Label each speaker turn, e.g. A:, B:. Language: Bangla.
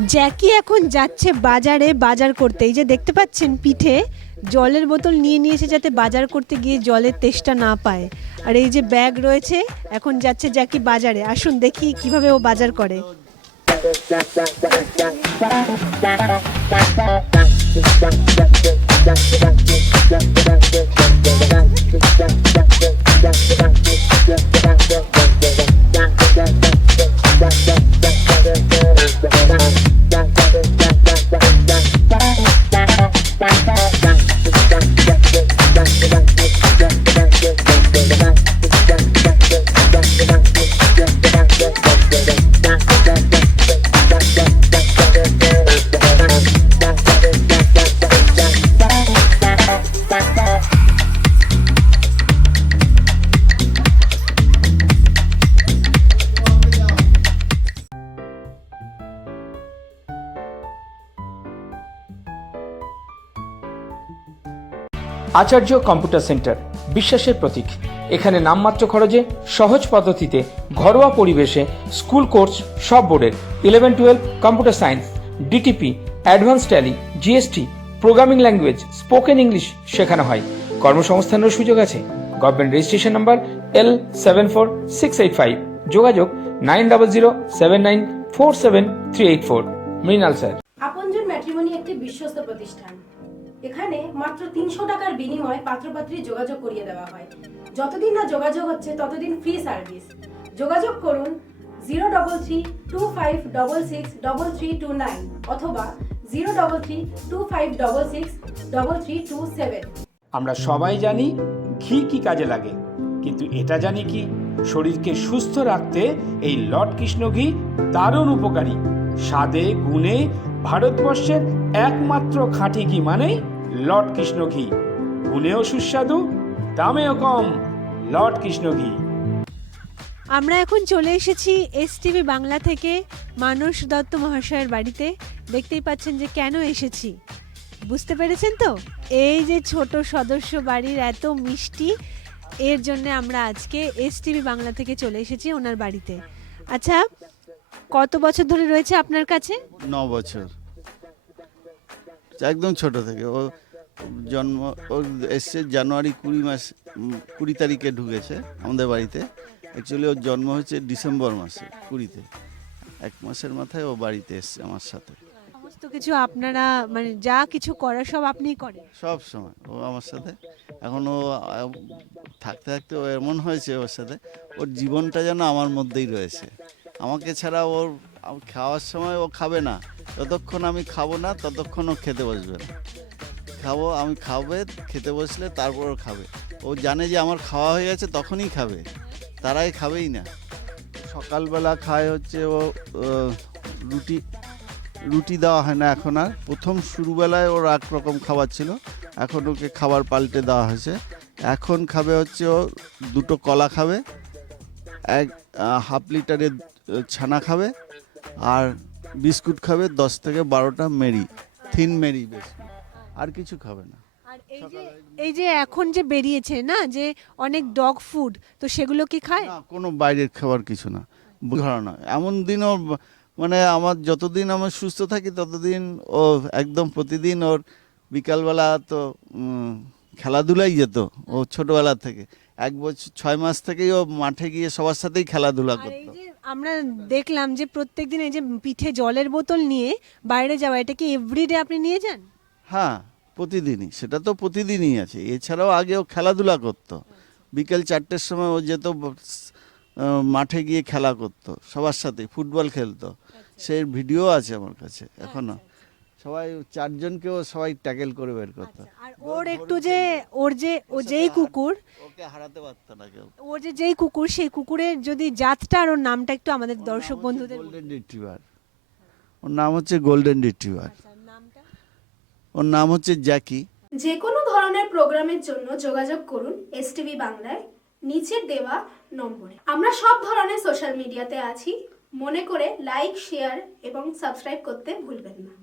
A: জ্যাকি এখন যাচ্ছে বাজারে বাজার করতে। এই যে দেখতে পাচ্ছেন পিঠে, জলের বোতল নিয়ে নিয়েছে যাতে বাজার করতে গিয়ে জলের তেষ্টা না পায়। আর এই যে ব্যাগ রয়েছে, এখন যাচ্ছে জ্যাকি বাজারে। আসুন দেখি কীভাবে ও বাজার করে।
B: আচার্য কম্পিউটার সেন্টার, বিশ্বাসের প্রতীক। এখানে নামমাত্র খরচে, সহজ পদ্ধতিতে, ঘরোয়া পরিবেশে, স্কুল কোর্স, সব বোর্ডের। Eleven, twelve, computer science, DTP advance tally, GST, programming language, spoken English শেখানো হয়। কর্মসংস্থানের সুযোগ আছে। Government registration number L seven four six eight five. যোগাযোগ nine double zero seven nine four seven three eight four. Mrinal sir.
C: Apanjan matrimony একটি বিশ্বস্ত প্রতিষ্ঠান। এখানে মাত্র তিনশো টাকার বিনিময়ে পাত্রপাত্রী যোগাযোগ করিয়ে দেওয়া হয়। যতদিন না যোগাযোগ হচ্ছে, ততদিন ফ্রি সার্ভিস যোগাযোগ করুন zero double three two five double six double three two nine অথবা zero double three two five double six double three two seven
B: আমরা সবাই জানি ঘি কি কাজে লাগে, কিন্তু এটা জানি কি? শরীরকে সুস্থ রাখতে এই লট কৃষ্ণ ঘি দারুণ উপকারী। স্বাদে, গুণে, ভারতবর্ষের একমাত্র খাঁটি ঘি মানেই লট কৃষ্ণ ঘি। গুণেও সুস্বাদু দামেও কম লট কৃষ্ণ ঘি।
A: আমরা এখন চলে এসেছি এস টিভি বাংলা থেকে মানস দত্ত মহাশয়ের বাড়িতে। দেখতেই পাচ্ছেন যে কেন এসেছি। বুঝতে পেরেছেন তো? এই যে ছোট সদস্য বাড়ির এত মিষ্টি এর জন্য আমরা আজকে এস টিভি বাংলা থেকে চলে এসেছি ওনার বাড়িতে। আচ্ছা কত বছর ধরে রয়েছে আপনার কাছে?
D: ন বছর। একদম ছোট থেকে। ও জন্ম এসছে জানুয়ারি কুড়ি মাস কুড়ি তারিখে ঢুকেছে আমাদের বাড়িতে। অ্যাকচুয়ালি ওর জন্ম হয়েছে ডিসেম্বর মাসে কুড়িতে। এক মাসের মাথায় ও বাড়িতে এসছে আমার সাথে।
A: সমস্ত কিছু আপনারা মানে যা কিছু করার সব আপনিই করেন?
D: সব সময় ও আমার সাথে। এখন ও থাকতে থাকতে ও এমন হয়েছে ওর সাথে ওর জীবনটা যেন আমার মধ্যেই রয়েছে। আমাকে ছাড়া ওর খাওয়ার সময় ও খাবে না। যতক্ষণ আমি খাব না ততক্ষণ ও খেতে বসবে না। খাব, আমি খাবে, খেতে বসলে তারপর খাবে। ও জানে যে আমার খাওয়া হয়ে গেছে, তখনই খাবে। তারাই খাবেই না। সকালবেলা খায় হচ্ছে ও রুটি রুটি দেওয়া হয় না এখন আর। প্রথম শুরুবেলায় ওর এক রকম খাবার ছিল, এখন ওকে খাবার পাল্টে দেওয়া হয়েছে। এখন খাবে হচ্ছে ও, দুটো কলা খাবে, এক হাফ লিটারের ছানা খাবে, আর বিস্কুট খাবে, দশ থেকে বারোটা মেরি থিন মেরি বিস্কুট আর কিছু খাবে না।
A: আর এই যে এই যে এখন যে বেরিয়েছে না যে অনেক ডগ ফুড তো সেগুলো কি খায়?
D: না কোনো বাইরের খাবার কিছু না। ধারণা এমন দিনও মানে আমার যতদিন আমার সুস্থ থাকি ততদিন ও একদম প্রতিদিন ওর বিকালবেলা তো খেলাধুলাই যেত ও ছোটবেলা থেকে। এক বছর ছয় মাস থেকেই ও মাঠে গিয়ে সবার সাথেই খেলাধুলা করতো।
A: আমরা দেখলাম যে প্রত্যেকদিন এই যে পিঠে জলের বোতল নিয়ে বাইরে যাওয়া এটা কি এভরিডে আপনি নিয়ে যান?
D: হ্যাঁ প্রতিদিনই সেটা তো প্রতিদিনই আছে। এছাড়াও আগে ও খেলাধুলা করতো। বিকেল চারটের সময় ও যেত মাঠে গিয়ে খেলা করতো সবার সাথে ফুটবল খেলতো। সেই ভিডিও আছে আমার কাছে এখনও। সবাই চারজনকেও সবাই ট্যাকেল করে বের করতো।
A: আর ওর একটু যে ওর যে ও যেই কুকুর।
D: ওকে হারাতে পারতো না কেউ।
A: ওর যে যেই কুকুর সেই কুকুরের যদি জাতটা আর ওর নামটা একটু আমাদের দর্শক বন্ধুদের
D: গোল্ডেন রিট্রিভার ওর নাম হচ্ছে গোল্ডেন রিট্রিভার ওর নাম হচ্ছে জ্যাকি।
C: যে কোনো ধরনের প্রোগ্রামের জন্য যোগাযোগ করুন এস টিভি বাংলায়, নিচের দেওয়া নম্বরে। আমরা সব ধরনের সোশ্যাল মিডিয়াতে আছি। মনে করে লাইক, শেয়ার এবং সাবস্ক্রাইব করতে ভুলবেন না।